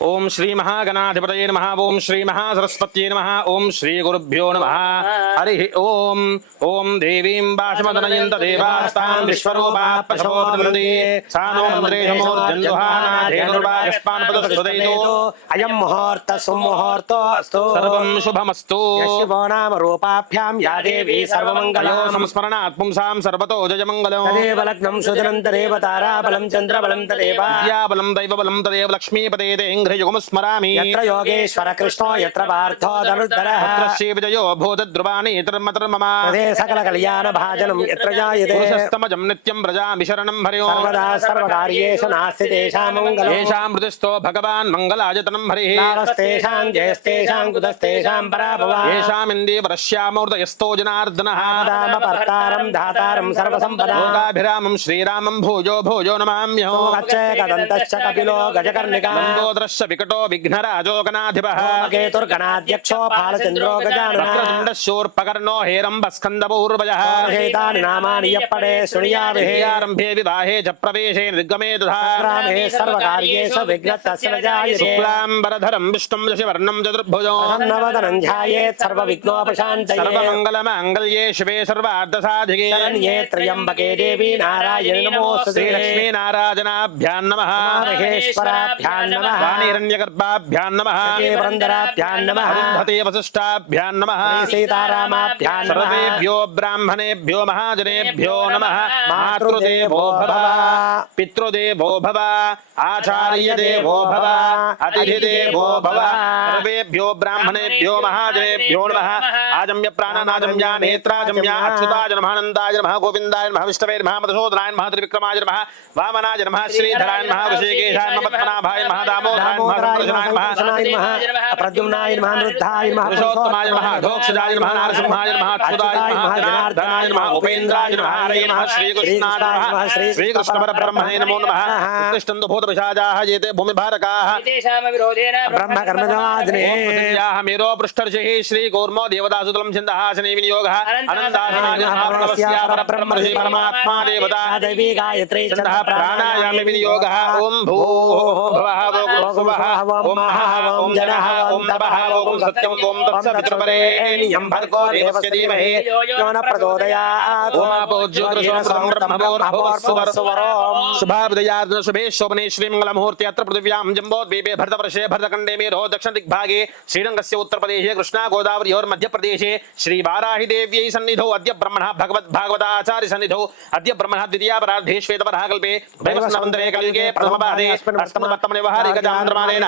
ओम श्री महागणाधिपतये नमः। ओम श्री महासरस्वत्यै नमः। ओम श्री गुरुभ्यो नमः। हरि ओम। ओम देवीं वाशमदनयन्त देवास्तां विश्वरूपाः पशवोर्वन्ति सानो मन्द्रेशमूर्जन्धुहानाधेनुर्वागस्मान्पदस्वदैतो अयं मुहूर्त सुमुहूर्तो अस्तु सर्वं शुभमस्तु। यशिवो नाम रूपाभ्यां या देवी सर्वमङ्गलं संस्मरणात् पुंसां सर्वतो जयमङ्गलम्। तदेव लग्नं सुदिनं तदेव ताराबलं चन्द्रबलं तदेव विद्याबलं दैवबलं तदेव लक्ष्मीपते युगमस्मरामि। यत्र योगेश्वर कृष्णो यत्र पार्थो धनुर्धरः तत्र श्रीविजयो भूतद्रुवाणि तर्मतर्मम तदे सकल कल्याण भाजनं यत्र जायते पुरुषस्तमजं नित्यं व्रजामि शरणं हरिओ। सर्वदा सर्वकार्येषु नास्ति तेषां मङ्गलं येषां हृदिस्थो भगवान् मङ्गलायतनं हरिः। लाभस्तेषां जयस्तेषां कुतस्तेषां पराभवः येषामिन्दीवरश्यामूर्तयस्तो जनार्दनः दामपर्तारं धातारं सर्वसम्पदां लोकाभिरामं श्रीरामं भूयो भूयो नमाम्यहो। कदन्तश्च कपिलो गजकर्णिका लम्बोदरश्च विकटो विघ्नराजो गणाधिपः केतुर्गणाध्यक्षो फालचन्द्रो गजाननः शूर्पकर्णो हेरम्बस्कन्दपूर्वजः एतानि नामानि यप्पडे शृणुयामहे आरम्भे विवाहे च प्रवेशे निर्गमे तथा रामे सर्वकार्येषु विघ्नस्तस्य न जायते शुक्लाम्बरधरं विष्णुं शशिवर्णं चतुर्भुजो नवदनं ध्यायेत् सर्वविघ्नोपशान्तये सर्वमङ्गलमाङ्गल्ये शिवे सर्वार्थसाधिके शरण्ये त्र्यम्बके देवी नारायणि नमोऽस्तुते श्रीलक्ष्मीनारायणाभ्यां नमः। महेश्वराभ्यां नमः वाणीरण्यगर्भाभ्यां नमः। वृन्दराभ्यां नमः अरुन्धती वसिष्ठाभ्यां नमः। सीतारामाभ्यां नमः सर्वेभ्यो ब्राह्मणेभ्यो महाजनेभ्यो नमः। मातृदेवो भव पितृदेवो भव आचार्यदेवो भव अतिथिदेवो भव सर्वेभ्यो ब्राह्मणेभ्यो महाजनेभ्यो नमः। आजम्य प्राणनाजम्य नेत्राजम्य अच्युताय नमः आनन्दाय नमः गोविन्दाय नमः विष्णवे नमः मधुसूदनाय नमः त्रिविक्रमाय नमः वामनाय नमः श्रीधराय नमः ऋषिकेशाय नमः पद्मनाभाय नमः दामोदराय नमः कृष्णाय नमः प्रद्युम्नाय नमः रुद्धाय नमः पुरुषोत्तमाय नमः घोक्षजाय नमः नरसिंहाय नमः अच्युताय नमः जनार्दनाय नमः उपेन्द्राय नमः हरये नमः श्रीकृष्णाय नमः श्रीकृष्णपरब्रह्मणे नमो नमः। उत्तिष्ठन्तु भूतपिशाचाः ये ते भूमिभारकाः ब्रह्मकर्मजमादिने मेरो पृष्ठर्षिः श्रीकूर्मो देवदासुतलं छन्दहासने विनियोगः अनन्तासनाय परब्रह्मर्षि परमात्मा देवता देवी गायत्री छन्दः प्राणायामे विनियोगः ॐ भूर्भुवः भुवः ॐ महः ॐ जनः ॐ तपः ॐ सत्यं ॐ तत्सवितुर्वरेण्यं भर्गो देवस्य धीमहि यो न प्रचोदयात् ॐ आपो ज्योतिषं ब्रह्मभूर्भुवस्सुवरों शुभाविदयार्जन शुभे शोभने श्रीमङ्गलमुहूर्ते अत्र पृथिव्यां जम्बोद्वीपे भरतवर्षे भरतखण्डे मेरो दक्षिणदिग्भागे श्रीरङ्गस्य उत्तरप्रदेशे कृष्णा गोदावर्योर्मध्यप्रदेशे श्रीवाराहिदेव्यै सन्निधौ अद्य ब्रह्मणः भगवताचार्य सन्निधौ अद्य ब्रह्मणः द्वितीयापरार्धे श्वेतवराहकल्पे वैवस्वतन्त्रे कलियुगे प्रथमपादे अष्टमवर्तमने वहारिकचान्द्रमानेन